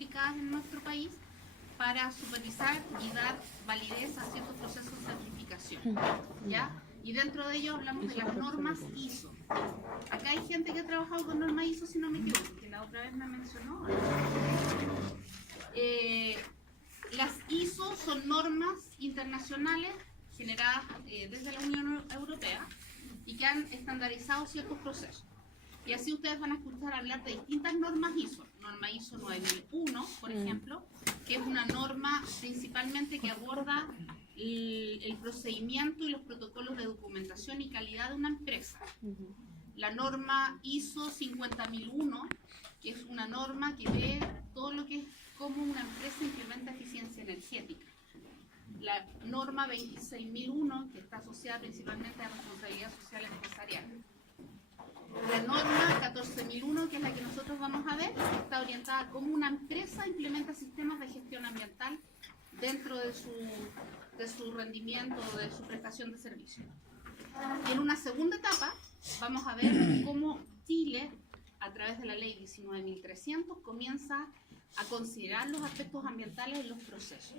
aplicadas en nuestro país para supervisar y dar validez a ciertos procesos de certificación, ¿ya? Y dentro de ello hablamos de las normas ISO. Acá hay gente que ha trabajado con normas ISO, si no me equivoco, que la otra vez me mencionó. Las ISO son normas internacionales generadas desde la Unión Europea y que han estandarizado ciertos procesos. Y así ustedes van a escuchar hablar de distintas normas ISO. Norma ISO 9001, por ejemplo, que es una norma principalmente que aborda el procedimiento y los protocolos de documentación y calidad de una empresa. La norma ISO 50001, que es una norma que ve todo lo que es cómo una empresa implementa eficiencia energética. La norma 26001, que está asociada principalmente a responsabilidad social empresarial. La norma 14001, que es la que nosotros vamos a ver, está orientada a cómo una empresa implementa sistemas de gestión ambiental dentro de su rendimiento, de su prestación de servicios. Y en una segunda etapa vamos a ver cómo Chile, a través de la ley 19.300, comienza a considerar los aspectos ambientales en los procesos.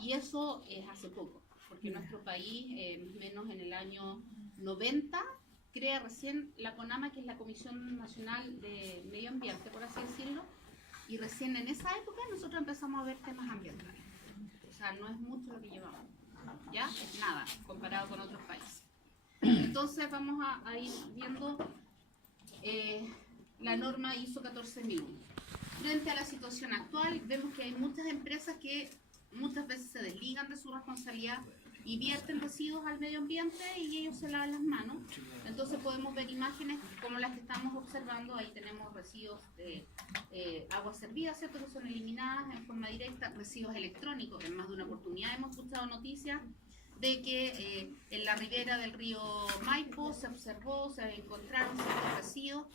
Y eso es hace poco, porque nuestro país, menos en el año 90, crea recién la CONAMA, que es la Comisión Nacional de Medio Ambiente, por así decirlo, y recién en esa época nosotros empezamos a ver temas ambientales. O sea, no es mucho lo que llevamos, ¿ya? Es nada, comparado con otros países. Entonces vamos a ir viendo la norma ISO 14001. Frente a la situación actual, vemos que hay muchas empresas que muchas veces se desligan de su responsabilidad y vierten residuos al medio ambiente y ellos se lavan las manos. Entonces podemos ver imágenes como las que estamos observando. Ahí tenemos residuos de aguas servidas, ¿cierto?, que son eliminadas en forma directa, residuos electrónicos. En más de una oportunidad hemos escuchado noticias de que en la ribera del río Maipo se observó, se encontraron ciertos residuos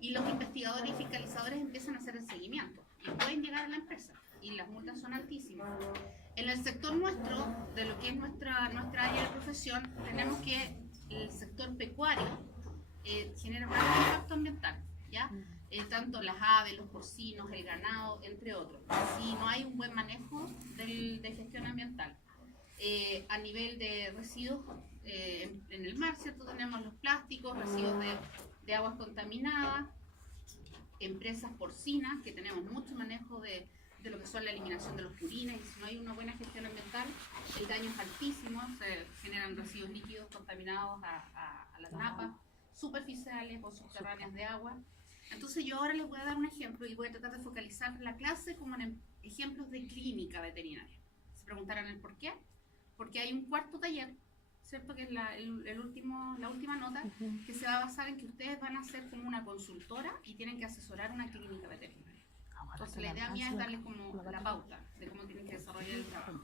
y los investigadores y fiscalizadores empiezan a hacer el seguimiento y pueden llegar a la empresa y las multas son altísimas. En el sector nuestro, de lo que es nuestra área de profesión, tenemos que el sector pecuario genera un gran impacto ambiental, ¿ya? Tanto las aves, los porcinos, el ganado, entre otros. Si no hay un buen manejo de gestión ambiental. A nivel de residuos en el mar, ¿cierto? Tenemos los plásticos, residuos de aguas contaminadas, empresas porcinas, que tenemos mucho manejo de lo que son la eliminación de los purines, y si no hay una buena gestión ambiental, el daño es altísimo, se generan residuos líquidos contaminados a las napas superficiales o subterráneas de agua. Entonces yo ahora les voy a dar un ejemplo y voy a tratar de focalizar la clase como en ejemplos de clínica veterinaria. Se preguntarán el por qué. Porque hay un cuarto taller, ¿cierto?, que es la última nota, que se va a basar en que ustedes van a ser como una consultora y tienen que asesorar una clínica veterinaria. Entonces la idea mía es darles como la pauta de cómo tienen que desarrollar el trabajo.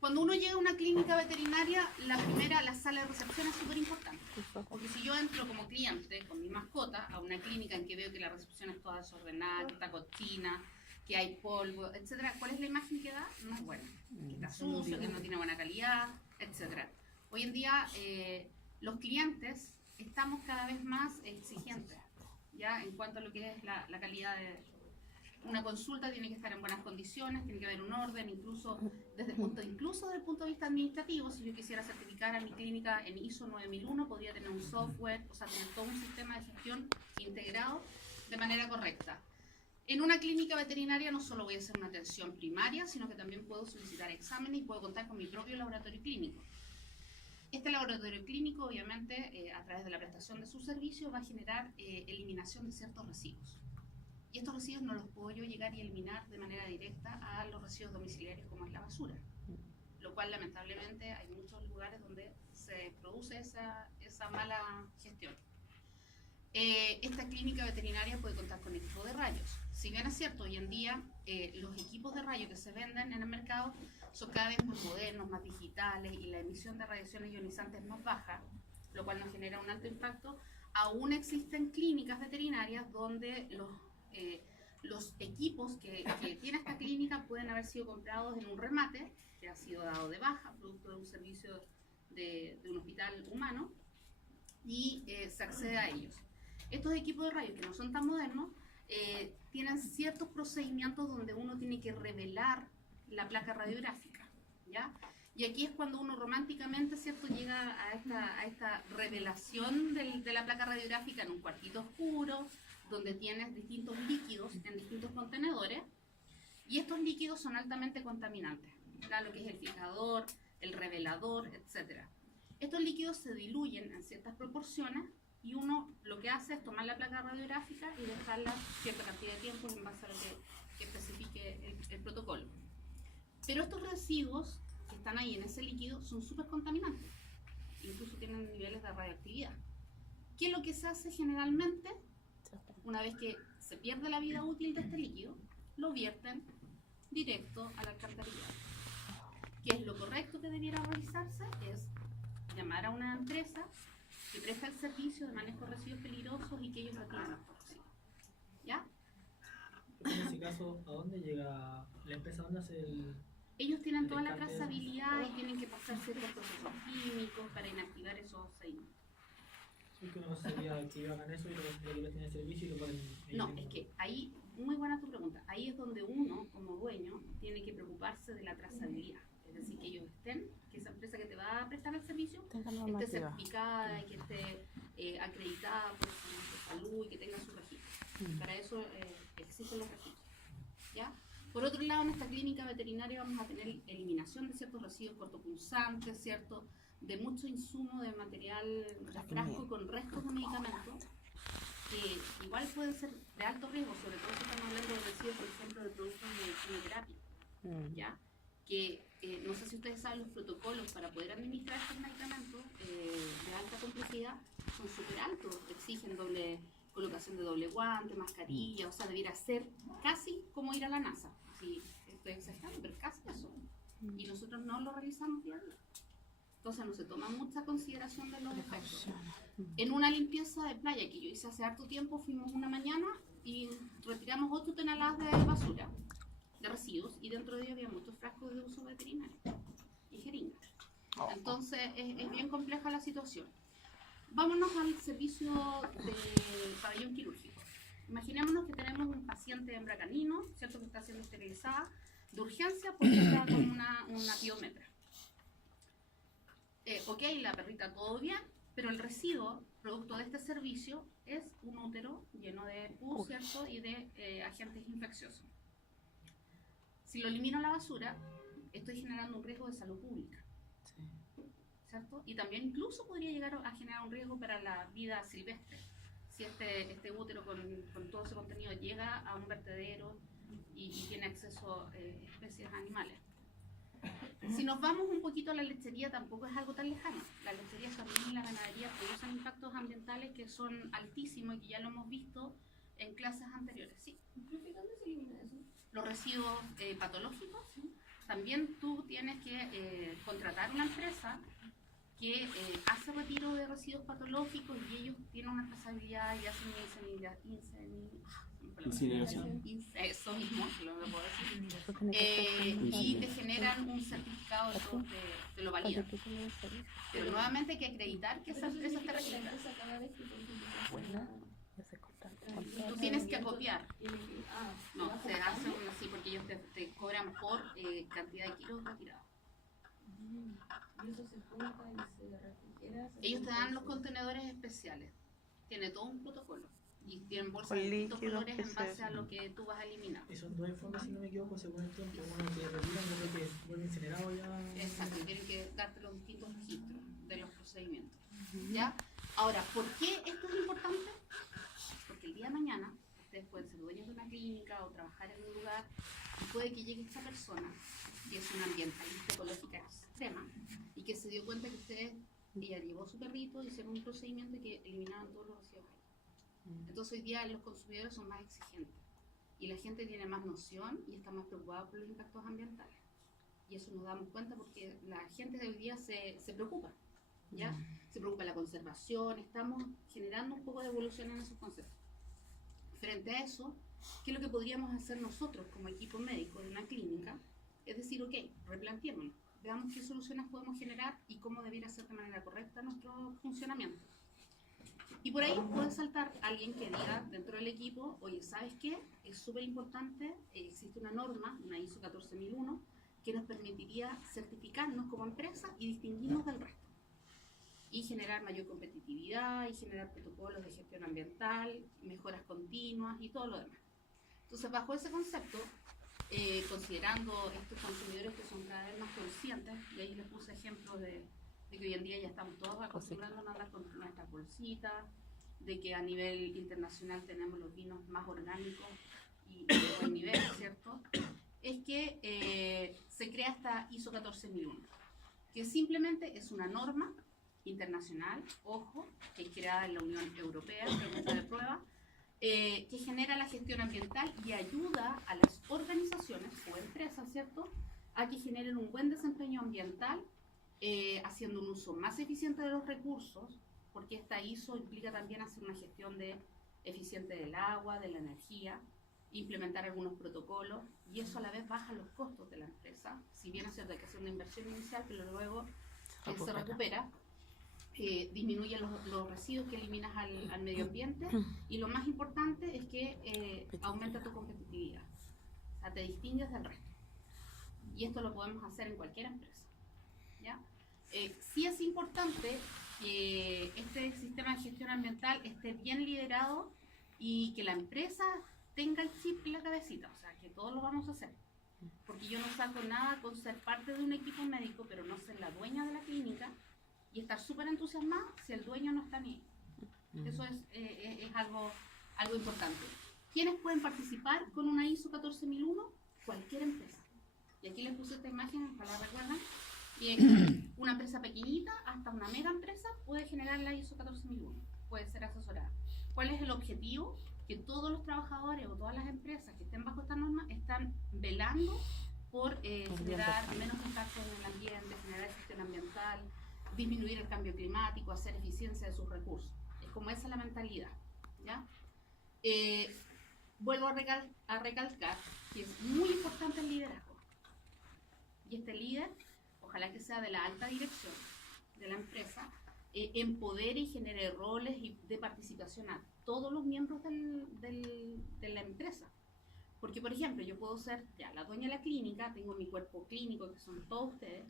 Cuando uno llega a una clínica veterinaria, la sala de recepción es súper importante. Porque si yo entro como cliente con mi mascota a una clínica en que veo que la recepción es toda desordenada, que está cochina, que hay polvo, etcétera, ¿cuál es la imagen que da? No es buena. Que está sucio, que no tiene buena calidad, etcétera. Hoy en día los clientes estamos cada vez más exigentes, ya en cuanto a lo que es la calidad de una consulta. Tiene que estar en buenas condiciones, tiene que haber un orden, incluso desde el punto de vista administrativo. Si yo quisiera certificar a mi clínica en ISO 9001, podría tener un software, o sea, tener todo un sistema de gestión integrado de manera correcta. En una clínica veterinaria no solo voy a hacer una atención primaria, sino que también puedo solicitar exámenes y puedo contar con mi propio laboratorio clínico. Este laboratorio clínico, obviamente, a través de la prestación de sus servicios, va a generar eliminación de ciertos residuos. Y estos residuos no los puedo yo llegar y eliminar de manera directa a los residuos domiciliarios como es la basura. Lo cual, lamentablemente, hay muchos lugares donde se produce esa mala gestión. Esta clínica veterinaria puede contar con equipo de rayos. Si bien es cierto, hoy en día los equipos de rayos que se venden en el mercado son cada vez más modernos, más digitales y la emisión de radiaciones ionizantes es más baja, lo cual nos genera un alto impacto. Aún existen clínicas veterinarias donde los equipos que tiene esta clínica pueden haber sido comprados en un remate que ha sido dado de baja, producto de un servicio de un hospital humano, y se accede a ellos. Estos equipos de rayos que no son tan modernos tienen ciertos procedimientos donde uno tiene que revelar la placa radiográfica, ¿ya? Y aquí es cuando uno románticamente, ¿cierto?, llega a esta revelación de la placa radiográfica en un cuartito oscuro, donde tienes distintos líquidos en distintos contenedores, y estos líquidos son altamente contaminantes, ¿ya? Lo que es el fijador, el revelador, etc. Estos líquidos se diluyen en ciertas proporciones y uno lo que hace es tomar la placa radiográfica y dejarla cierta cantidad de tiempo en base a lo que especifique el protocolo. Pero estos residuos que están ahí en ese líquido son súper contaminantes, incluso tienen niveles de radioactividad. ¿Qué es lo que se hace generalmente? Una vez que se pierde la vida útil de este líquido, lo vierten directo al alcantarillado. ¿Qué es lo correcto que debiera realizarse? Es llamar a una empresa que presta el servicio de manejo de residuos peligrosos y que ellos retiren estos residuos. ¿Ya? En ese caso, ¿a dónde llega la empresa? ¿Dónde hace el...? Ellos tienen toda la descarte? trazabilidad y tienen que pasar ciertos procesos químicos para inactivar esos sedimentos. Es que no sería que hagan eso y luego que tiene el servicio y lo ponen en No, es que ahí, muy buena tu pregunta, ahí es donde uno, como dueño, tiene que preocuparse de la trazabilidad. Es decir, que ellos estén, que esa empresa que te va a prestar el servicio esté certificada y que esté acreditada por su salud y que tenga su registro. Para eso existen los registros. ¿Ya? Por otro lado, en esta clínica veterinaria vamos a tener eliminación de ciertos residuos cortopunzantes, ¿cierto?, de mucho insumo de material de frasco con restos de medicamentos, que igual pueden ser de alto riesgo, sobre todo si estamos hablando de residuos, por ejemplo, de productos de quimioterapia, ¿ya? Que no sé si ustedes saben, los protocolos para poder administrar estos medicamentos de alta complejidad son súper altos, exigen colocación de doble guante, mascarilla, o sea, debiera ser casi como ir a la NASA. Sí, estoy exagerando, pero casi eso. Y nosotros no lo realizamos día a día. Entonces no se toma mucha consideración de los efectos. En una limpieza de playa que yo hice hace harto tiempo, fuimos una mañana y retiramos 8 toneladas de basura, de residuos, y dentro de ellos había muchos frascos de uso veterinario y jeringas. Entonces es bien compleja la situación. Vámonos al servicio del pabellón quirúrgico. Imaginémonos que tenemos un paciente hembra canino, ¿cierto?, que está siendo esterilizada de urgencia porque está con una piometra. Ok, la perrita todo bien, pero el residuo, producto de este servicio, es un útero lleno de pus, ¿cierto?, y de agentes infecciosos. Si lo elimino a la basura, estoy generando un riesgo de salud pública, ¿cierto? Y también incluso podría llegar a generar un riesgo para la vida silvestre. Si este útero con todo ese contenido llega a un vertedero y tiene acceso a especies animales. Si nos vamos un poquito a la lechería, tampoco es algo tan lejano. Las lecherías también y la ganadería producen impactos ambientales que son altísimos y que ya lo hemos visto en clases anteriores. ¿Sí? ¿Dónde se elimina eso? Los residuos patológicos, también tú tienes que contratar una empresa que hace retiro de residuos patológicos y ellos tienen una trazabilidad y hacen Incineración. Eso mismo, que lo puedo decir. Y te generan un certificado, te lo validan. Pero nuevamente hay que acreditar que esa empresa está registrada. Tú tienes que acopiar. No, se hace así porque ellos te cobran por cantidad de kilos retirados. Y eso se junta y se refrigera. Ellos te dan los contenedores especiales. Tiene todo un protocolo. Y tienen bolsas de distintos colores en base a lo que tú vas a eliminar. Y son 2 informes, si no me equivoco, según el tiempo. Uno que retiran, otro que vuelve incinerado ya. Exacto, y tienen que darte los distintos registros de los procedimientos. ¿Ya? Ahora, ¿por qué esto es importante? Porque el día de mañana ustedes pueden ser dueños de una clínica o trabajar en un lugar y puede que llegue esta persona que es una ambientalista ecológica extrema y que se dio cuenta que ella llevó su perrito, hicieron un procedimiento y que eliminaban todos los residuos ahí. Entonces hoy día los consumidores son más exigentes y la gente tiene más noción y está más preocupada por los impactos ambientales. Y eso nos damos cuenta porque la gente de hoy día se preocupa, ¿ya? Se preocupa de la conservación, estamos generando un poco de evolución en esos conceptos. Frente a eso, ¿qué es lo que podríamos hacer nosotros como equipo médico de una clínica? Es decir, ok, replanteémonos, veamos qué soluciones podemos generar y cómo debiera ser de manera correcta nuestro funcionamiento. Y por ahí puede saltar alguien que diga dentro del equipo, oye, ¿sabes qué? Es súper importante, existe una norma, una ISO 14001, que nos permitiría certificarnos como empresa y distinguirnos del resto. Y generar mayor competitividad, y generar protocolos de gestión ambiental, mejoras continuas y todo lo demás. Entonces, bajo ese concepto, considerando estos consumidores que son cada vez más conscientes, y ahí les puse ejemplos de que hoy en día ya estamos todos acostumbrándonos a andar con nuestras bolsitas, de que a nivel internacional tenemos los vinos más orgánicos y de buen nivel, ¿cierto? Es que se crea esta ISO 14001, que simplemente es una norma internacional, ojo, que es creada en la Unión Europea, pregunta de prueba, que genera la gestión ambiental y ayuda a las organizaciones o empresas, ¿cierto?, a que generen un buen desempeño ambiental, haciendo un uso más eficiente de los recursos, porque esta ISO implica también hacer una gestión eficiente del agua, de la energía, implementar algunos protocolos, y eso a la vez baja los costos de la empresa, si bien es cierto que hacer una inversión inicial, pero luego se recupera. Disminuye los residuos que eliminas al medio ambiente, y lo más importante es que aumenta tu competitividad, o sea, te distingues del resto, y esto lo podemos hacer en cualquier empresa, ¿ya? Sí es importante que este sistema de gestión ambiental esté bien liderado y que la empresa tenga el chip en la cabecita, o sea, que todos lo vamos a hacer, porque yo no saco nada con ser parte de un equipo médico, pero no ser la dueña de la clínica, y estar súper entusiasmada si el dueño no está ni ahí. Eso es algo importante. ¿Quiénes pueden participar con una ISO 14001? Cualquier empresa. Y aquí les puse esta imagen, ojalá la recuerdan. Y una empresa pequeñita hasta una mega empresa puede generar la ISO 14001. Puede ser asesorada. ¿Cuál es el objetivo? Que todos los trabajadores o todas las empresas que estén bajo esta norma están velando por generar menos impacto en el ambiente, generar gestión ambiental, disminuir el cambio climático, hacer eficiencia de sus recursos. Es como esa la mentalidad, ¿ya? Vuelvo a recalcar que es muy importante el liderazgo. Y este líder, ojalá que sea de la alta dirección de la empresa, empodere y genere roles de participación a todos los miembros de la empresa. Porque, por ejemplo, yo puedo ser ya la dueña de la clínica, tengo mi cuerpo clínico, que son todos ustedes,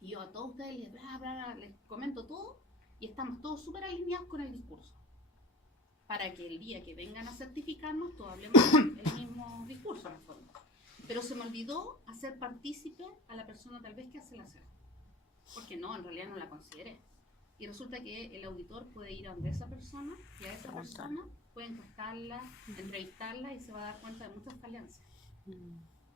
y yo a todos ustedes les comento todo, y estamos todos súper alineados con el discurso, para que el día que vengan a certificarnos todos hablemos el mismo discurso en el fondo. Pero se me olvidó hacer partícipe a la persona tal vez que hace la cena, porque no, en realidad no la consideré, y resulta que el auditor puede ir a donde esa persona, y a esa persona puede encuestarla, entrevistarla, y se va a dar cuenta de muchas falencias,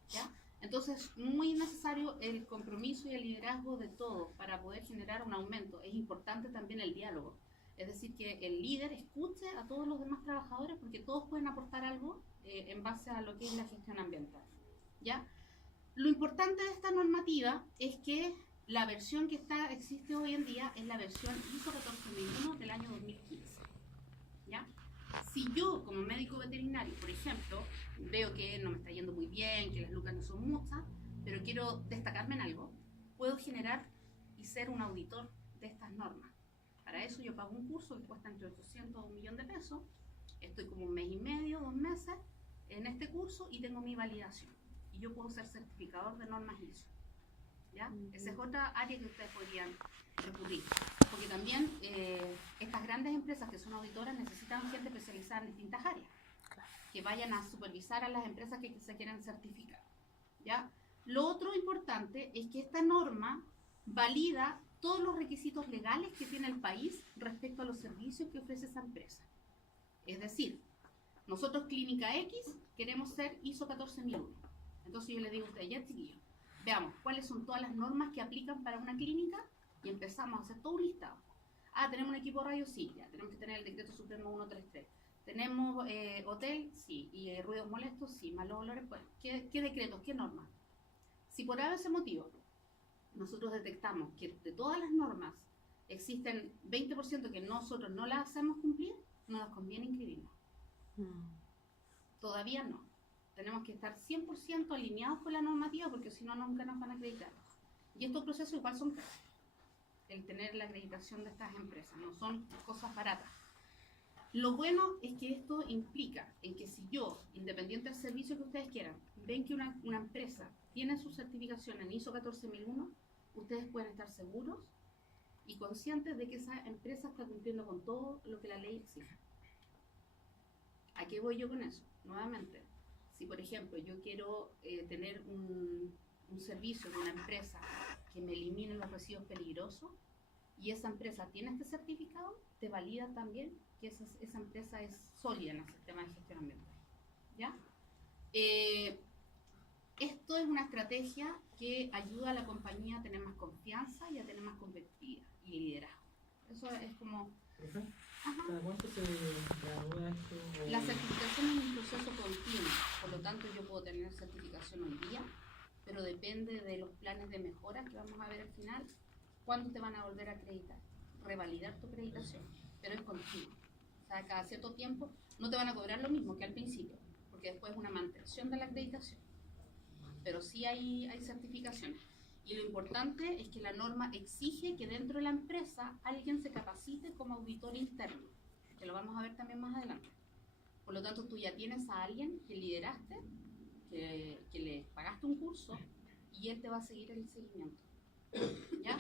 ¿ya? Entonces, muy necesario el compromiso y el liderazgo de todos para poder generar un aumento. Es importante también el diálogo, es decir, que el líder escuche a todos los demás trabajadores, porque todos pueden aportar algo en base a lo que es la gestión ambiental, ¿ya? Lo importante de esta normativa es que la versión que existe hoy en día es la versión ISO 14001 del año 2015, ¿ya? Si yo, como médico veterinario, por ejemplo, veo que no me está yendo muy bien, que las lucas no son muchas, pero quiero destacarme en algo, puedo generar y ser un auditor de estas normas. Para eso yo pago un curso que cuesta entre 800 o 1 millón de pesos, estoy como 1 mes y medio, 2 meses en este curso y tengo mi validación. Y yo puedo ser certificador de normas ISO, ¿ya? Esa es otra área que ustedes podrían recurrir, porque también estas grandes empresas que son auditoras necesitan gente especializada en distintas áreas, que vayan a supervisar a las empresas que se quieran certificar, ¿ya? Lo otro importante es que esta norma valida todos los requisitos legales que tiene el país respecto a los servicios que ofrece esa empresa. Es decir, nosotros Clínica X queremos ser ISO 14001. Entonces yo le digo a ustedes, ya chiquillos, veamos cuáles son todas las normas que aplican para una clínica, y empezamos a hacer todo un listado. ¿Tenemos un equipo radio? Sí, ya tenemos que tener el decreto supremo 133. ¿Tenemos hotel? Sí. ¿Y ruidos molestos? Sí. ¿Malos olores? Pues, ¿qué decretos? ¿Qué normas? Si por ese motivo nosotros detectamos que de todas las normas existen 20% que nosotros no las hacemos cumplir, no nos conviene inscribirnos. Todavía no. Tenemos que estar 100% alineados con la normativa, porque si no, nunca nos van a acreditar. Y estos procesos igual son caros. el tener la acreditación de estas empresas, no son cosas baratas. Lo bueno es que esto implica en que si yo, independiente del servicio que ustedes quieran, ven que una empresa tiene su certificación en ISO 14001, ustedes pueden estar seguros y conscientes de que esa empresa está cumpliendo con todo lo que la ley exige. ¿A qué voy yo con eso? Nuevamente, si por ejemplo yo quiero tener un servicio de una empresa que me elimine los residuos peligrosos y esa empresa tiene este certificado, te valida también que esa empresa es sólida en el sistema de gestión ambiental. ¿Ya? Esto es una estrategia que ayuda a la compañía a tener más confianza y a tener más competitividad y liderazgo. Eso es como... ¿Profe? Ajá. ¿Cada cuánto se gradúa esto? La certificación es un proceso continuo, por lo tanto yo puedo tener certificación hoy día, pero depende de los planes de mejora que vamos a ver al final, cuándo te van a volver a acreditar, revalidar tu acreditación, pero es continuo. O sea, cada cierto tiempo no te van a cobrar lo mismo que al principio, porque después es una mantención de la acreditación, pero sí hay certificaciones. Y lo importante es que la norma exige que dentro de la empresa alguien se capacite como auditor interno, que lo vamos a ver también más adelante. Por lo tanto, tú ya tienes a alguien que lideraste, que le pagaste un curso y él te va a seguir el seguimiento. ¿Ya?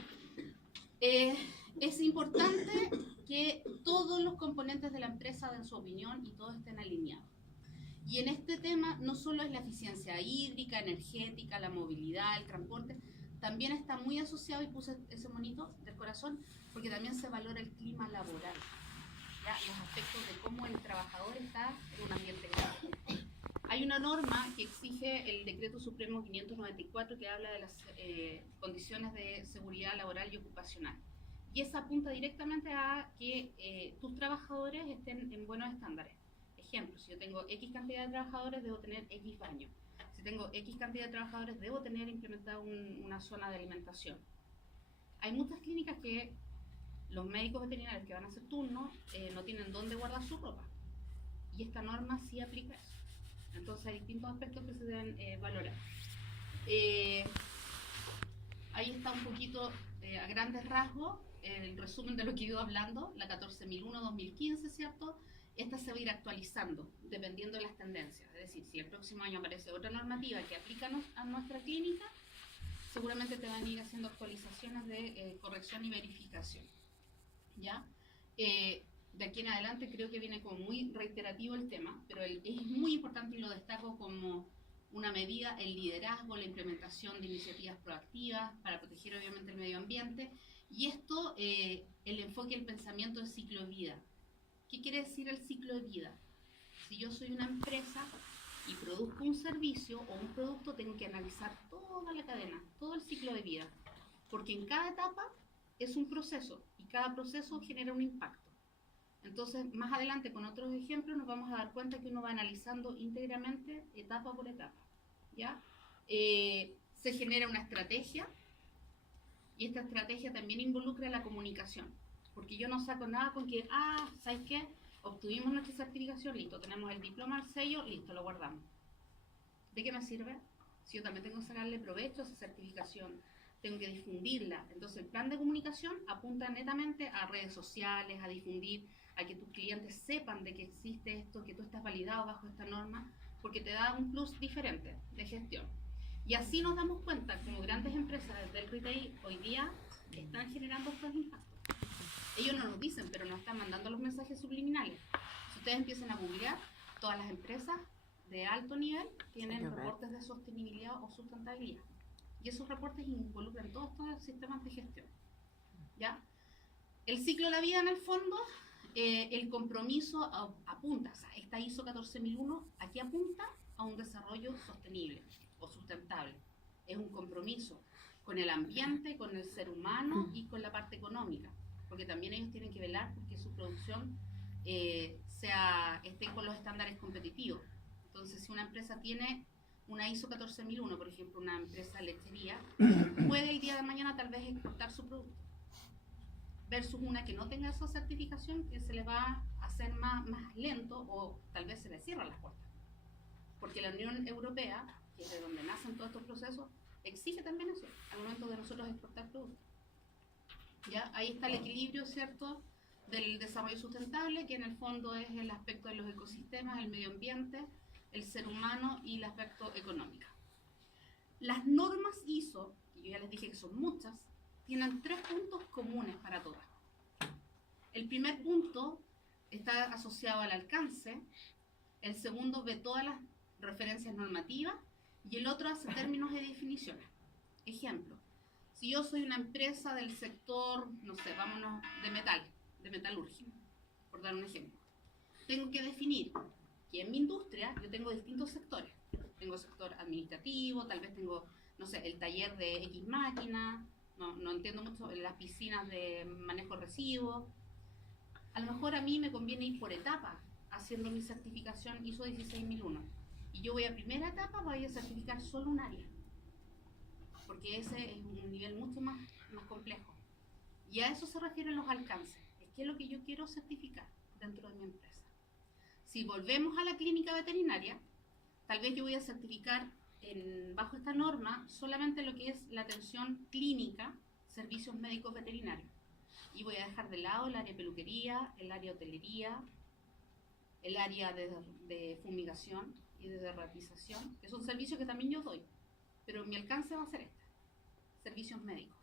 Es importante que todos los componentes de la empresa den su opinión y todos estén alineados. Y en este tema no solo es la eficiencia hídrica, energética, la movilidad, el transporte, también está muy asociado, y puse ese monito del corazón, porque también se valora el clima laboral, ¿ya? Los aspectos de cómo el trabajador está en un ambiente grave. Hay una norma que exige el Decreto Supremo 594 que habla de las condiciones de seguridad laboral y ocupacional. Y esa apunta directamente a que tus trabajadores estén en buenos estándares. Ejemplo, si yo tengo X cantidad de trabajadores, debo tener X baños. Si tengo X cantidad de trabajadores, debo tener implementada una zona de alimentación. Hay muchas clínicas que los médicos veterinarios que van a hacer turno no tienen dónde guardar su ropa. Y esta norma sí aplica eso. Entonces hay distintos aspectos que se deben valorar. Ahí está un poquito, a grandes rasgos, el resumen de lo que he ido hablando, la 14.001-2015, ¿cierto? Esta se va a ir actualizando dependiendo de las tendencias. Es decir, si el próximo año aparece otra normativa que aplica a nuestra clínica, seguramente te van a ir haciendo actualizaciones de corrección y verificación. ¿Ya? De aquí en adelante creo que viene como muy reiterativo el tema, pero es muy importante y lo destaco como una medida, el liderazgo, la implementación de iniciativas proactivas para proteger obviamente el medio ambiente, y esto, el enfoque, el pensamiento de ciclo de vida. ¿Qué quiere decir el ciclo de vida? Si yo soy una empresa y produzco un servicio o un producto, tengo que analizar toda la cadena, todo el ciclo de vida, porque en cada etapa es un proceso y cada proceso genera un impacto. Entonces, más adelante con otros ejemplos nos vamos a dar cuenta que uno va analizando íntegramente etapa por etapa, ¿ya? Se genera una estrategia y esta estrategia también involucra la comunicación, porque yo no saco nada con que, ¿sabes qué? Obtuvimos nuestra certificación, listo, tenemos el diploma, el sello, listo, lo guardamos. ¿De qué me sirve? Si yo también tengo que sacarle provecho a esa certificación, tengo que difundirla. Entonces el plan de comunicación apunta netamente a redes sociales, a difundir, a que tus clientes sepan de que existe esto, que tú estás validado bajo esta norma, porque te da un plus diferente de gestión. Y así nos damos cuenta como grandes empresas del retail hoy día están generando estos impactos. Ellos no nos dicen, pero nos están mandando los mensajes subliminales. Si ustedes empiezan a googlear, todas las empresas de alto nivel tienen reportes de sostenibilidad o sustentabilidad. Y esos reportes involucran todos los sistemas de gestión. ¿Ya? El ciclo de la vida, en el fondo, el compromiso apunta, o sea, esta ISO 14001 aquí apunta a un desarrollo sostenible o sustentable. Es un compromiso con el ambiente, con el ser humano y con la parte económica, porque también ellos tienen que velar porque su producción esté con los estándares competitivos. Entonces, si una empresa tiene una ISO 14001, por ejemplo, una empresa de lechería, puede el día de mañana tal vez exportar su producto, versus una que no tenga esa certificación, que se le va a hacer más lento o tal vez se le cierran las puertas. Porque la Unión Europea, que es de donde nacen todos estos procesos, exige también eso al momento de nosotros exportar productos. ¿Ya? Ahí está el equilibrio, ¿cierto?, del desarrollo sustentable, que en el fondo es el aspecto de los ecosistemas, el medio ambiente, el ser humano y el aspecto económico. Las normas ISO, que yo ya les dije que son muchas, tienen 3 puntos comunes para todas. El primer punto está asociado al alcance, el segundo ve todas las referencias normativas y el otro hace términos y definiciones. Ejemplo, si yo soy una empresa del sector, no sé, vámonos, de metalurgia, por dar un ejemplo, tengo que definir que en mi industria yo tengo distintos sectores. Tengo sector administrativo, tal vez tengo, no sé, el taller de X máquina, no entiendo mucho, las piscinas de manejo de residuos. A lo mejor a mí me conviene ir por etapas, haciendo mi certificación ISO 16001. Y yo voy a primera etapa, voy a certificar solo un área, porque ese es un nivel mucho más complejo. Y a eso se refieren los alcances. Es qué es lo que yo quiero certificar dentro de mi empresa. Si volvemos a la clínica veterinaria, tal vez yo voy a certificar bajo esta norma solamente lo que es la atención clínica, servicios médicos veterinarios. Y voy a dejar de lado el área de peluquería, el área de hotelería, el área de fumigación y de derratización, que son servicios que también yo doy, pero mi alcance va a ser servicios médicos,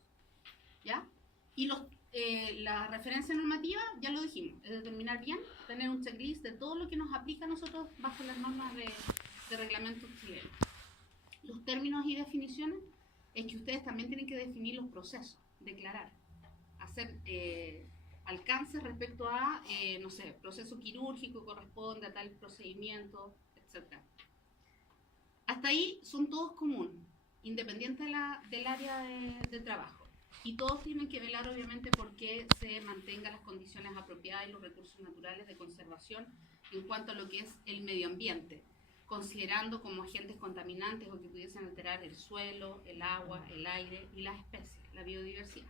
¿ya? Y la referencia normativa, ya lo dijimos, es determinar bien, tener un checklist de todo lo que nos aplica a nosotros bajo las normas de reglamentos chilenos. Los términos y definiciones es que ustedes también tienen que definir los procesos, declarar, hacer alcances respecto a, no sé, proceso quirúrgico corresponde a tal procedimiento, etc. Hasta ahí son todos comunes, independiente del área de trabajo. Y todos tienen que velar, obviamente, porque se mantengan las condiciones apropiadas y los recursos naturales de conservación en cuanto a lo que es el medio ambiente, considerando como agentes contaminantes o que pudiesen alterar el suelo, el agua, el aire y las especies, la biodiversidad.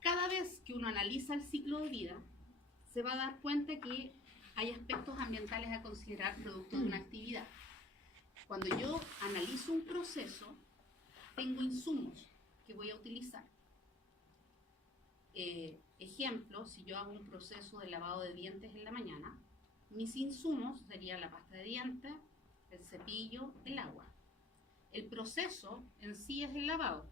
Cada vez que uno analiza el ciclo de vida, se va a dar cuenta que hay aspectos ambientales a considerar producto de una actividad. Cuando yo analizo un proceso, tengo insumos que voy a utilizar. Ejemplo, si yo hago un proceso de lavado de dientes en la mañana, mis insumos serían la pasta de dientes, el cepillo, el agua. El proceso en sí es el lavado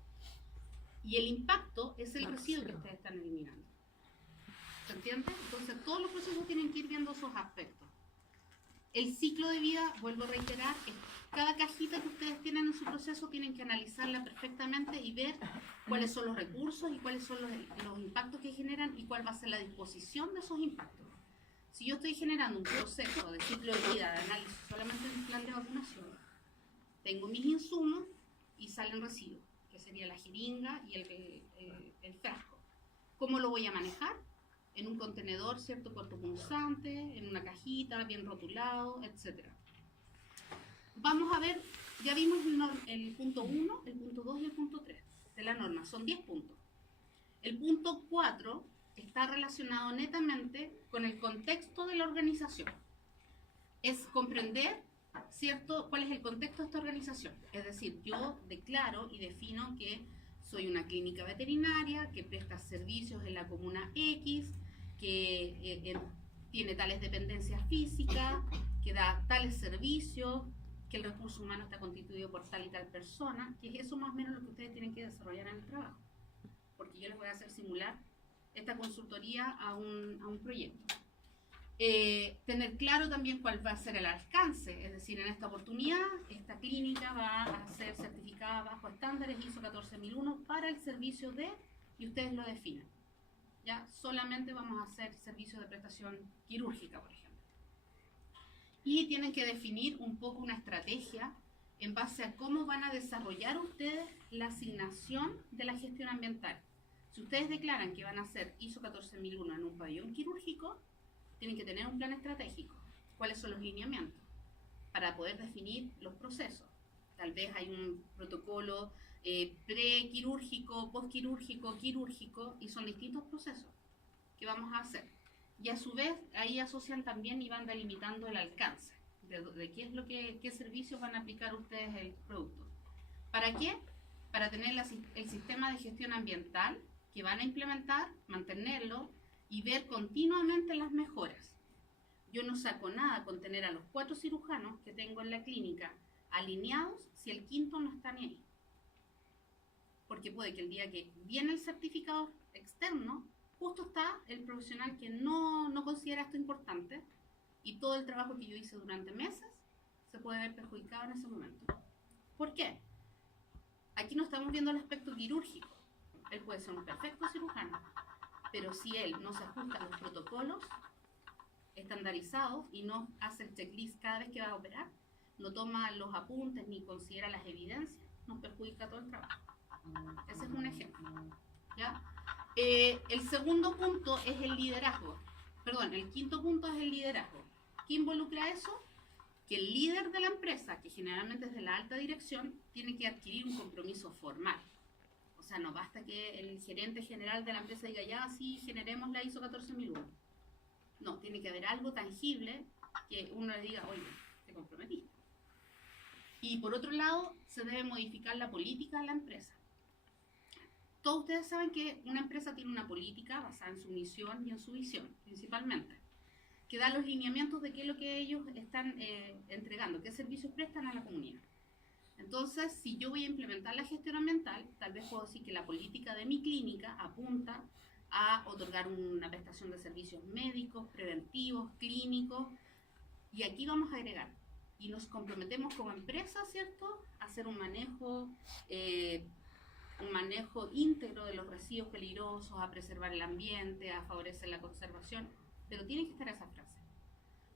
y el impacto es el residuo que ustedes están eliminando. ¿Se entiende? Entonces todos los procesos tienen que ir viendo esos aspectos. El ciclo de vida, vuelvo a reiterar, es cada cajita que ustedes tienen en su proceso tienen que analizarla perfectamente y ver cuáles son los recursos y cuáles son los impactos que generan y cuál va a ser la disposición de esos impactos. Si yo estoy generando un proceso de ciclo de vida de análisis solamente en un plan de vacunación, tengo mis insumos y salen residuos, que sería la jeringa y el frasco. ¿Cómo lo voy a manejar? En un contenedor, ¿cierto?, cortopunzante, en una cajita, bien rotulado, etc. Vamos a ver, ya vimos el punto 1, el punto 2 y el punto 3 de la norma, son 10 puntos. El punto 4 está relacionado netamente con el contexto de la organización. Es comprender, ¿cierto?, cuál es el contexto de esta organización. Es decir, yo declaro y defino que soy una clínica veterinaria, que presta servicios en la comuna X, que tiene tales dependencias físicas, que da tales servicios, que el recurso humano está constituido por tal y tal persona, que es eso más o menos lo que ustedes tienen que desarrollar en el trabajo. Porque yo les voy a hacer simular esta consultoría a un proyecto. Tener claro también cuál va a ser el alcance, es decir, en esta oportunidad, esta clínica va a ser certificada bajo estándares ISO 14001 para el servicio de, y ustedes lo definen. Ya solamente vamos a hacer servicios de prestación quirúrgica, por ejemplo. Y tienen que definir un poco una estrategia en base a cómo van a desarrollar ustedes la asignación de la gestión ambiental. Si ustedes declaran que van a hacer ISO 14001 en un pabellón quirúrgico, tienen que tener un plan estratégico. ¿Cuáles son los lineamientos? Para poder definir los procesos. Tal vez hay un protocolo prequirúrgico, postquirúrgico, quirúrgico, y son distintos procesos que vamos a hacer. Y a su vez, ahí asocian también y van delimitando el alcance de qué servicios van a aplicar ustedes el producto. ¿Para qué? Para tener el sistema de gestión ambiental que van a implementar, mantenerlo y ver continuamente las mejoras. Yo no saco nada con tener a los 4 cirujanos que tengo en la clínica alineados si el quinto no está ni ahí. Porque puede que el día que viene el certificado externo, justo está el profesional que no considera esto importante y todo el trabajo que yo hice durante meses se puede ver perjudicado en ese momento. ¿Por qué? Aquí no estamos viendo el aspecto quirúrgico. Él puede ser un perfecto cirujano, pero si él no se ajusta a los protocolos estandarizados y no hace el checklist cada vez que va a operar, no toma los apuntes ni considera las evidencias, nos perjudica todo el trabajo. Ese es un ejemplo, ¿ya? El segundo punto es el liderazgo. Perdón, el quinto punto es el liderazgo. ¿Qué involucra eso? Que el líder de la empresa, que generalmente es de la alta dirección, tiene que adquirir un compromiso formal. O sea, no basta que el gerente general de la empresa diga, ya, sí, generemos la ISO 14001. No, tiene que haber algo tangible que uno le diga, oye, te comprometiste. Y por otro lado, se debe modificar la política de la empresa. Todos ustedes saben que una empresa tiene una política basada en su misión y en su visión, principalmente, que da los lineamientos de qué es lo que ellos están entregando, qué servicios prestan a la comunidad. Entonces, si yo voy a implementar la gestión ambiental, tal vez puedo decir que la política de mi clínica apunta a otorgar una prestación de servicios médicos, preventivos, clínicos, y aquí vamos a agregar, y nos comprometemos como empresa, ¿cierto?, a hacer un manejo íntegro de los residuos peligrosos, a preservar el ambiente, a favorecer la conservación, pero tiene que estar esa frase,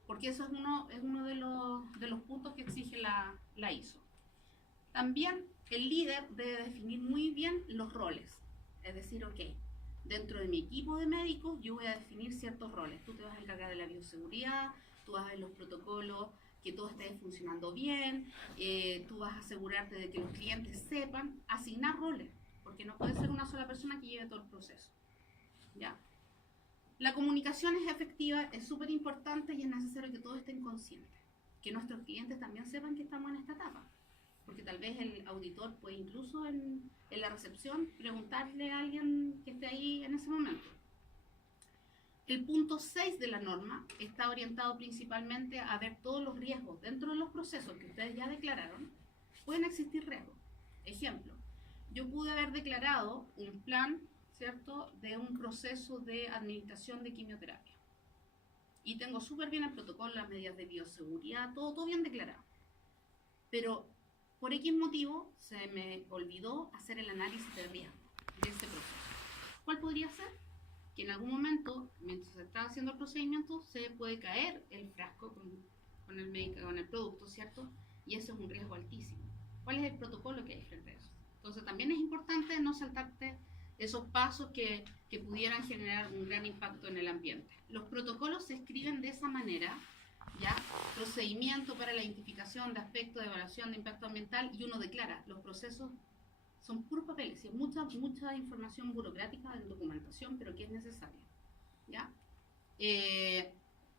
porque eso es uno de los puntos que exige la ISO. También el líder debe definir muy bien los roles, es decir, ok, dentro de mi equipo de médicos yo voy a definir ciertos roles, tú te vas a encargar de la bioseguridad, tú vas a ver los protocolos, que todo esté funcionando bien, tú vas a asegurarte de que los clientes sepan, asignar roles, porque no puede ser una sola persona que lleve todo el proceso, ¿ya? La comunicación es efectiva, es súper importante y es necesario que todos estén conscientes, que nuestros clientes también sepan que estamos en esta etapa, porque tal vez el auditor puede incluso en la recepción preguntarle a alguien que esté ahí en ese momento. El punto 6 de la norma está orientado principalmente a ver todos los riesgos. Dentro de los procesos que ustedes ya declararon, pueden existir riesgos. Ejemplo, yo pude haber declarado un plan, ¿cierto?, de un proceso de administración de quimioterapia. Y tengo súper bien el protocolo, las medidas de bioseguridad, todo bien declarado. Pero por X motivo se me olvidó hacer el análisis de riesgo de ese proceso. ¿Cuál podría ser? Que en algún momento, mientras se está haciendo el procedimiento, se puede caer el frasco con el producto, ¿cierto? Y eso es un riesgo altísimo. ¿Cuál es el protocolo que hay frente a eso? Entonces también es importante no saltarte esos pasos que pudieran generar un gran impacto en el ambiente. Los protocolos se escriben de esa manera, ¿ya? Procedimiento para la identificación de aspectos de evaluación de impacto ambiental, y uno declara, los procesos son puros papeles, y es mucha información burocrática de documentación, pero que es necesaria, ¿ya?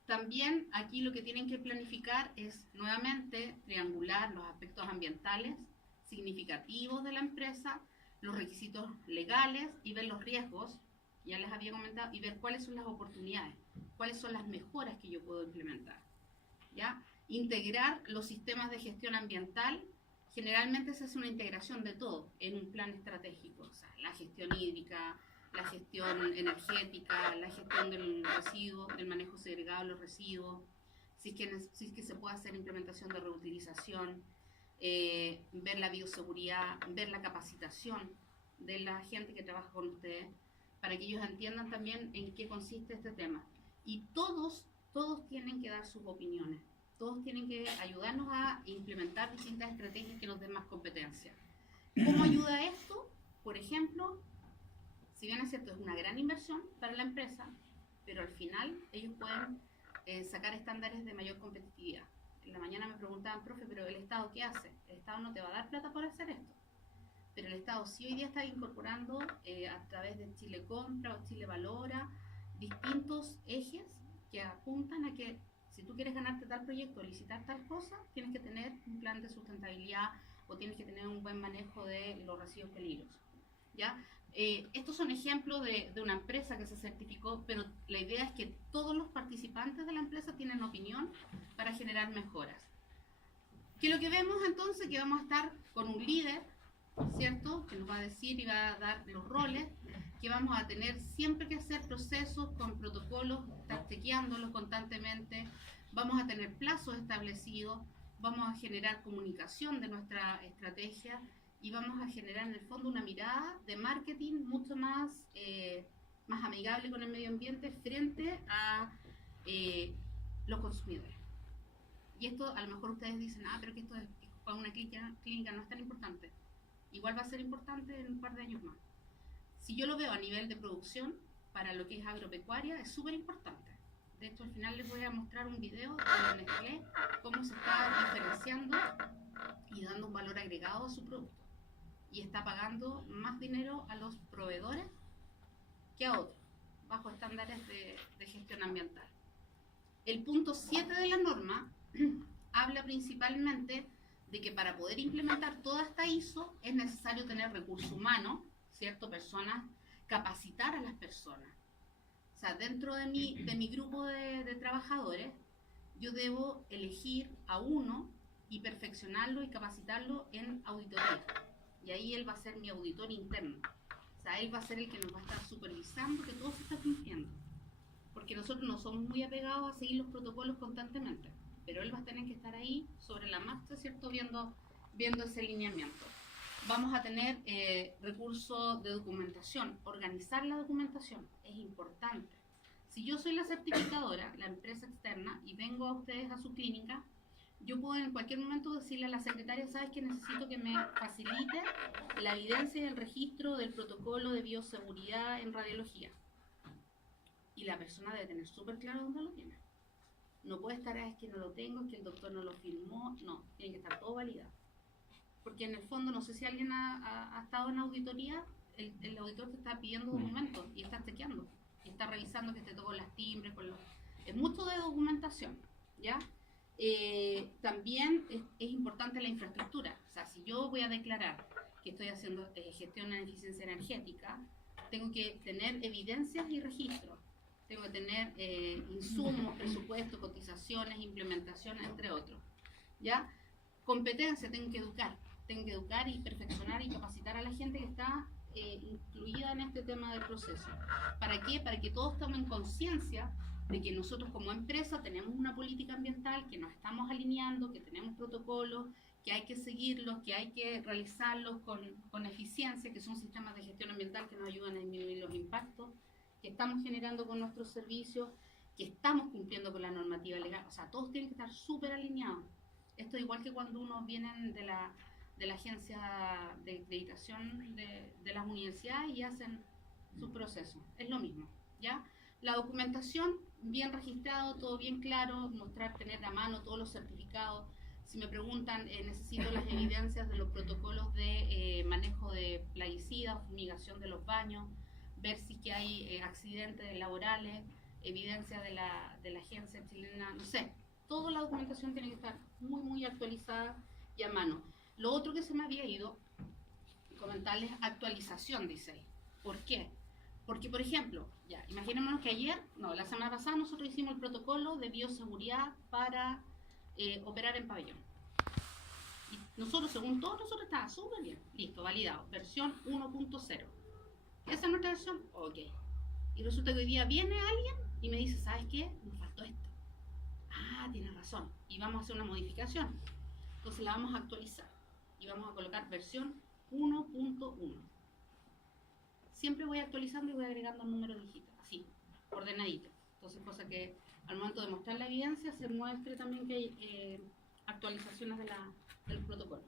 También aquí lo que tienen que planificar es nuevamente triangular los aspectos ambientales significativos de la empresa, los requisitos legales y ver los riesgos, ya les había comentado, y ver cuáles son las oportunidades, cuáles son las mejoras que yo puedo implementar, ¿ya? Integrar los sistemas de gestión ambiental. Generalmente se hace una integración de todo en un plan estratégico, o sea, la gestión hídrica, la gestión energética, la gestión del residuo, del manejo segregado de los residuos, si es que se puede hacer implementación de reutilización, ver la bioseguridad, ver la capacitación de la gente que trabaja con ustedes, para que ellos entiendan también en qué consiste este tema. Y todos tienen que dar sus opiniones. Todos tienen que ayudarnos a implementar distintas estrategias que nos den más competencia. ¿Cómo ayuda esto? Por ejemplo, si bien es cierto, es una gran inversión para la empresa, pero al final ellos pueden sacar estándares de mayor competitividad. En la mañana me preguntaban, profe, pero ¿el Estado qué hace? El Estado no te va a dar plata por hacer esto. Pero el Estado sí hoy día está incorporando a través de Chile Compra o Chile Valora distintos ejes que apuntan a que si tú quieres ganarte tal proyecto o licitar tal cosa, tienes que tener un plan de sustentabilidad o tienes que tener un buen manejo de los residuos peligrosos. ¿ya? Estos son ejemplos de una empresa que se certificó, pero la idea es que todos los participantes de la empresa tienen opinión para generar mejoras. ¿Qué es lo que vemos entonces? Que vamos a estar con un líder, ¿cierto? Que nos va a decir y va a dar los roles, que vamos a tener siempre que hacer procesos con protocolos, estar chequeándolos constantemente, vamos a tener plazos establecidos, vamos a generar comunicación de nuestra estrategia y vamos a generar en el fondo una mirada de marketing mucho más, más amigable con el medio ambiente frente a los consumidores. Y esto a lo mejor ustedes dicen, pero que esto es, para una clínica no es tan importante. Igual va a ser importante en un par de años más. Si yo lo veo a nivel de producción, para lo que es agropecuaria, es súper importante. De hecho, al final les voy a mostrar un video de Nestlé, cómo se está diferenciando y dando un valor agregado a su producto. Y está pagando más dinero a los proveedores que a otros, bajo estándares de gestión ambiental. El punto 7 de la norma habla principalmente de que para poder implementar toda esta ISO es necesario tener recursos humanos, ¿cierto? Personas, capacitar a las personas. O sea, dentro de mi grupo de trabajadores, yo debo elegir a uno y perfeccionarlo y capacitarlo en auditoría. Y ahí él va a ser mi auditor interno. O sea, él va a ser el que nos va a estar supervisando que todo se está cumpliendo. Porque nosotros no somos muy apegados a seguir los protocolos constantemente. Pero él va a tener que estar ahí sobre la marcha, ¿cierto? Viendo ese lineamiento. Vamos a tener recursos de documentación. Organizar la documentación es importante. Si yo soy la certificadora, la empresa externa, y vengo a ustedes a su clínica, yo puedo en cualquier momento decirle a la secretaria, ¿sabes que necesito que me facilite la evidencia y el registro del protocolo de bioseguridad en radiología? Y la persona debe tener súper claro dónde lo tiene. No puede estar, es que no lo tengo, es que el doctor no lo firmó. No, tiene que estar todo validado. Porque en el fondo, no sé si alguien ha estado en auditoría, el auditor te está pidiendo documentos y está chequeando. Y está revisando que esté todo con las timbres, es mucho de documentación, ¿ya? También es importante la infraestructura. O sea, si yo voy a declarar que estoy haciendo gestión en eficiencia energética, tengo que tener evidencias y registros. Tengo que tener insumos, presupuestos, cotizaciones, implementaciones, entre otros. ¿Ya? Competencia, tengo que educar y perfeccionar y capacitar a la gente que está incluida en este tema del proceso. ¿Para qué? Para que todos tomen conciencia de que nosotros como empresa tenemos una política ambiental, que nos estamos alineando, que tenemos protocolos, que hay que seguirlos, que hay que realizarlos con eficiencia, que son sistemas de gestión ambiental que nos ayudan a disminuir los impactos, que estamos generando con nuestros servicios, que estamos cumpliendo con la normativa legal. O sea, todos tienen que estar súper alineados. Esto es igual que cuando uno vienen de la agencia de acreditación de las universidades y hacen su proceso. Es lo mismo, ¿ya? La documentación, bien registrado, todo bien claro, tener a mano todos los certificados. Si me preguntan, necesito las evidencias de los protocolos de manejo de plaguicidas, fumigación de los baños, ver si que hay accidentes laborales, evidencia de la agencia chilena, no sé. Toda la documentación tiene que estar muy, muy actualizada y a mano. Lo otro que se me había ido, comentarles actualización, dice ahí. ¿Por qué? Porque, por ejemplo, ya, imaginémonos que la semana pasada nosotros hicimos el protocolo de bioseguridad para operar en pabellón. Y nosotros, según todos nosotros, estaba súper bien. Listo, validado. Versión 1.0. ¿Esa es nuestra versión? Ok. Y resulta que hoy día viene alguien y me dice, ¿sabes qué? Nos faltó esto. Tienes razón. Y vamos a hacer una modificación. Entonces la vamos a actualizar. Y vamos a colocar versión 1.1. Siempre voy actualizando y voy agregando el número digital, así, ordenadito. Entonces, cosa que al momento de mostrar la evidencia se muestre también que hay actualizaciones del protocolo.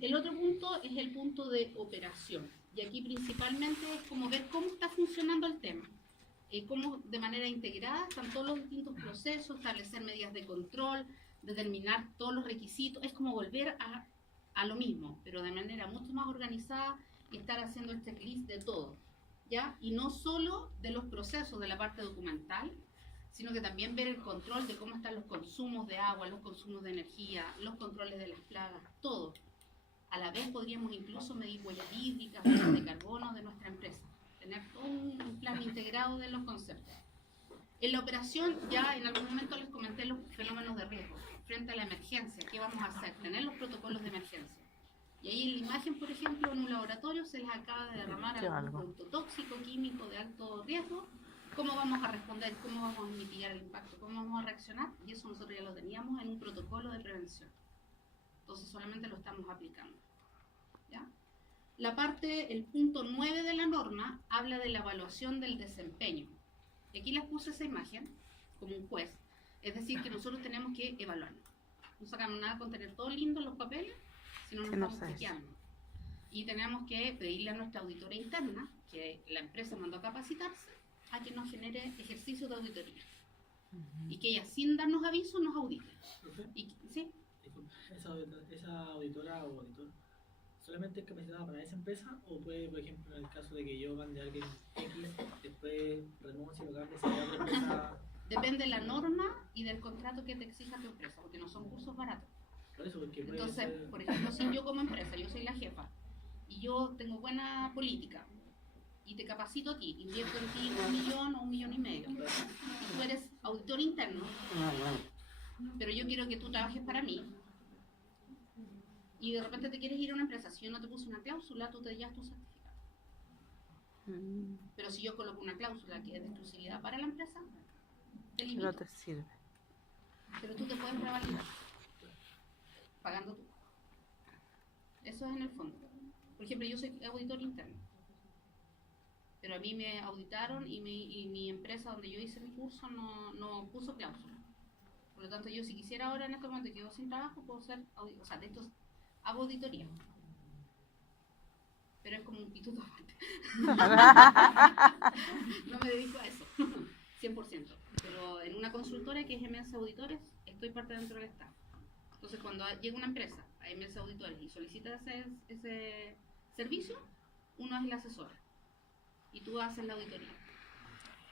El otro punto es el punto de operación. Y aquí principalmente es como ver cómo está funcionando el tema. Cómo de manera integrada están todos los distintos procesos, establecer medidas de control, determinar todos los requisitos. Es como volver a lo mismo, pero de manera mucho más organizada y estar haciendo el checklist de todo, ¿ya? Y no solo de los procesos de la parte documental, sino que también ver el control de cómo están los consumos de agua, los consumos de energía, los controles de las plagas, todo. A la vez podríamos incluso medir huellas hídricas, huellas de carbono de nuestra empresa, tener todo un plan integrado de los conceptos. En la operación ya en algún momento les comenté los fenómenos de riesgo. Frente a la emergencia, ¿qué vamos a hacer? Tener los protocolos de emergencia. Y ahí en la imagen, por ejemplo, en un laboratorio se les acaba de derramar algún producto tóxico, químico de alto riesgo. ¿Cómo vamos a responder? ¿Cómo vamos a mitigar el impacto? ¿Cómo vamos a reaccionar? Y eso nosotros ya lo teníamos en un protocolo de prevención. Entonces solamente lo estamos aplicando. ¿Ya? La parte, el punto 9 de la norma, habla de la evaluación del desempeño. Y aquí les puse esa imagen como un juez. Es decir, que nosotros tenemos que evaluarnos. No sacamos nada con tener todo lindo en los papeles, sino nos estamos chequeando. Y tenemos que pedirle a nuestra auditora interna, que la empresa mandó a capacitarse, a que nos genere ejercicios de auditoría. Y que ella, sin darnos aviso, nos audite. Y, ¿sí? Esa auditora o auditor, ¿solamente es capacitada para esa empresa o puede, por ejemplo, en el caso de que yo mande a alguien X, después renuncie o cambie a otra empresa? Depende de la norma y del contrato que te exija tu empresa, porque no son cursos baratos. Por eso, porque Entonces, ser... por ejemplo, si yo como empresa, yo soy la jefa, y yo tengo buena política, y te capacito a ti, invierto en ti 1 millón o 1,5 millones, y tú eres auditor interno, pero yo quiero que tú trabajes para mí, y de repente te quieres ir a una empresa, si yo no te puse una cláusula, tú te llevas tu certificado. Pero si yo coloco una cláusula que es de exclusividad para la empresa, te limito. No te sirve. Pero tú te puedes revalidar, pagando tú. Eso es en el fondo. Por ejemplo, yo soy auditor interno, pero a mí me auditaron y mi empresa donde yo hice mi curso no puso cláusula. Por lo tanto, yo si quisiera ahora en este momento y quedo sin trabajo, puedo ser auditor. O sea, de estos hago auditoría. Pero es como un pituto aparte. No me dedico a eso, 100%. Pero en una consultora que es MS Auditores, estoy parte dentro del staff. Entonces, cuando llega una empresa a MS Auditores y solicita ese servicio, uno es el asesor y tú haces la auditoría.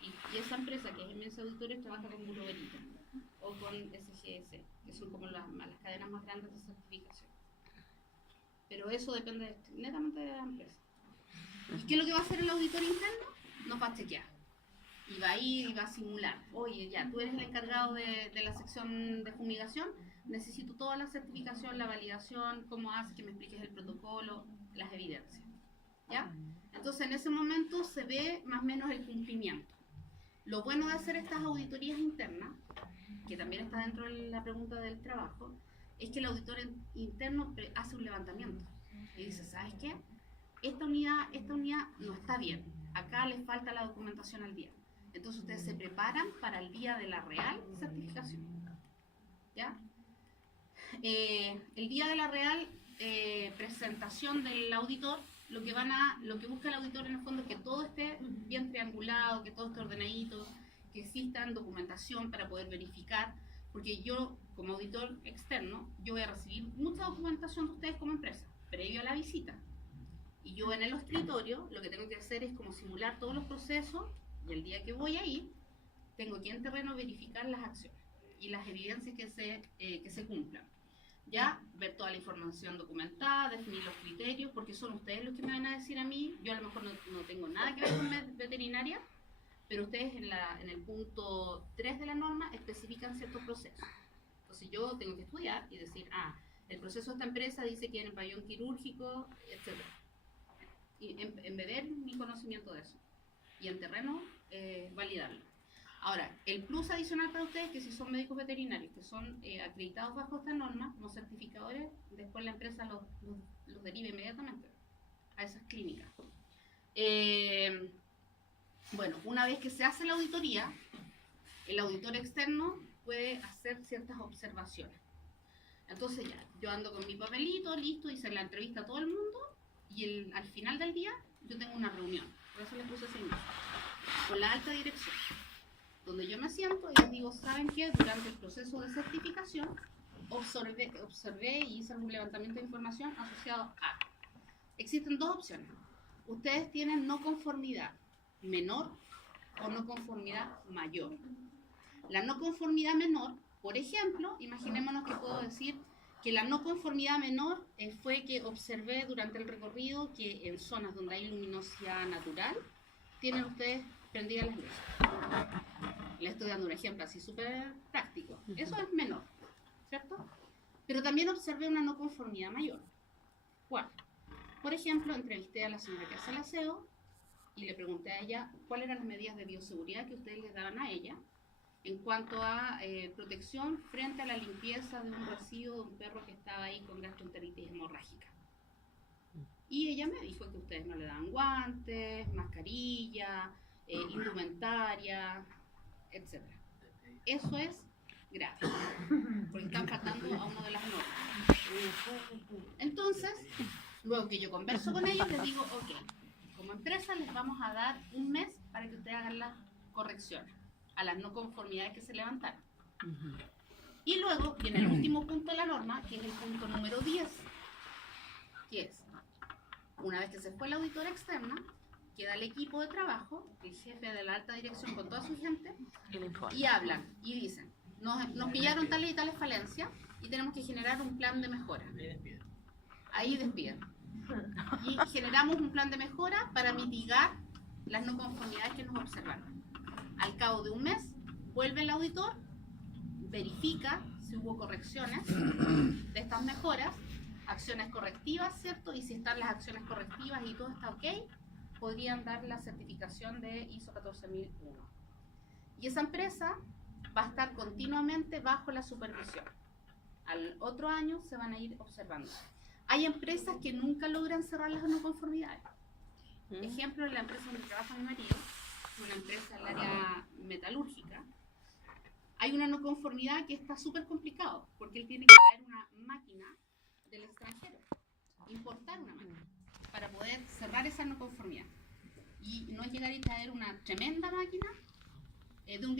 Y esa empresa que es MS Auditores trabaja con Bureau Veritas o con SGS, que son como las cadenas más grandes de certificación. Pero eso depende netamente de la empresa. ¿Y qué es lo que va a hacer el auditor interno? Nos va a chequear. Y va a ir y va a simular. Oye, ya, tú eres el encargado de la sección de fumigación, necesito toda la certificación, la validación, cómo haces, que me expliques el protocolo, las evidencias. ¿Ya? Entonces, en ese momento se ve más o menos el cumplimiento. Lo bueno de hacer estas auditorías internas, que también está dentro de la pregunta del trabajo, es que el auditor interno hace un levantamiento y dice, ¿sabes qué? Esta unidad no está bien, acá les falta la documentación al día. Entonces ustedes se preparan para el día de la real certificación. ¿Ya? El día de la real presentación del auditor, lo que busca el auditor en el fondo es que todo esté bien triangulado, que todo esté ordenadito, que exista documentación para poder verificar, porque yo como auditor externo, yo voy a recibir mucha documentación de ustedes como empresa, previo a la visita. Y yo en el escritorio lo que tengo que hacer es como simular todos los procesos y el día que voy a ir, tengo que en terreno verificar las acciones y las evidencias que se cumplan. Ya, ver toda la información documentada, definir los criterios, porque son ustedes los que me van a decir a mí, yo a lo mejor no tengo nada que ver con veterinaria, pero ustedes en el punto 3 de la norma especifican ciertos procesos. Entonces yo tengo que estudiar y decir, el proceso de esta empresa dice que en el pabellón quirúrgico, etc. Y embeber mi conocimiento de eso. Y en terreno, validarlo. Ahora, el plus adicional para ustedes es que si son médicos veterinarios, que son acreditados bajo esta norma, no certificadores, después la empresa los deriva inmediatamente a esas clínicas. Bueno, una vez que se hace la auditoría, el auditor externo puede hacer ciertas observaciones. Entonces ya, yo ando con mi papelito, listo, hice la entrevista a todo el mundo y al final del día yo tengo una reunión, por eso les puse esa imagen, con la alta dirección, donde yo me siento y les digo, ¿saben qué? Durante el proceso de certificación observé y hice un levantamiento de información asociado a... Existen dos opciones. Ustedes tienen no conformidad menor o no conformidad mayor. La no conformidad menor, por ejemplo, imaginémonos que puedo decir Que la no conformidad menor fue que observé durante el recorrido que en zonas donde hay luminosidad natural, tienen ustedes prendidas las luces. Les estoy dando un ejemplo así súper práctico. Eso es menor, ¿cierto? Pero también observé una no conformidad mayor. ¿Cuál? Por ejemplo, entrevisté a la señora que hace el aseo y le pregunté a ella cuáles eran las medidas de bioseguridad que ustedes les daban a ella en cuanto a protección frente a la limpieza de un residuo de un perro que estaba ahí con gastroenteritis hemorrágica. Y ella me dijo que ustedes no le dan guantes, mascarilla, indumentaria, etc. Eso es grave, porque están faltando a una de las normas. Entonces, luego que yo converso con ellos, les digo, ok, como empresa les vamos a dar un mes para que ustedes hagan las correcciones a las no conformidades que se levantaron. Y luego viene el último punto de la norma, que es el punto número 10, que es, una vez que se fue la auditora externa, queda el equipo de trabajo, el jefe de la alta dirección con toda su gente, y hablan y dicen, nos pillaron tales y tales falencias y tenemos que generar un plan de mejora. Ahí despiden. Y generamos un plan de mejora para mitigar las no conformidades que nos observaron. Al cabo de un mes, vuelve el auditor, verifica si hubo correcciones de estas mejoras, acciones correctivas, ¿cierto? Y si están las acciones correctivas y todo está ok, podrían dar la certificación de ISO 14001. Y esa empresa va a estar continuamente bajo la supervisión. Al otro año se van a ir observando. Hay empresas que nunca logran cerrar las no conformidades. Ejemplo, en la empresa donde trabaja mi marido, una empresa en el área metalúrgica, hay una no conformidad que está súper complicado, porque él tiene que traer una máquina del extranjero, importar una máquina, para poder cerrar esa no conformidad. Y no es llegar y traer una tremenda máquina de un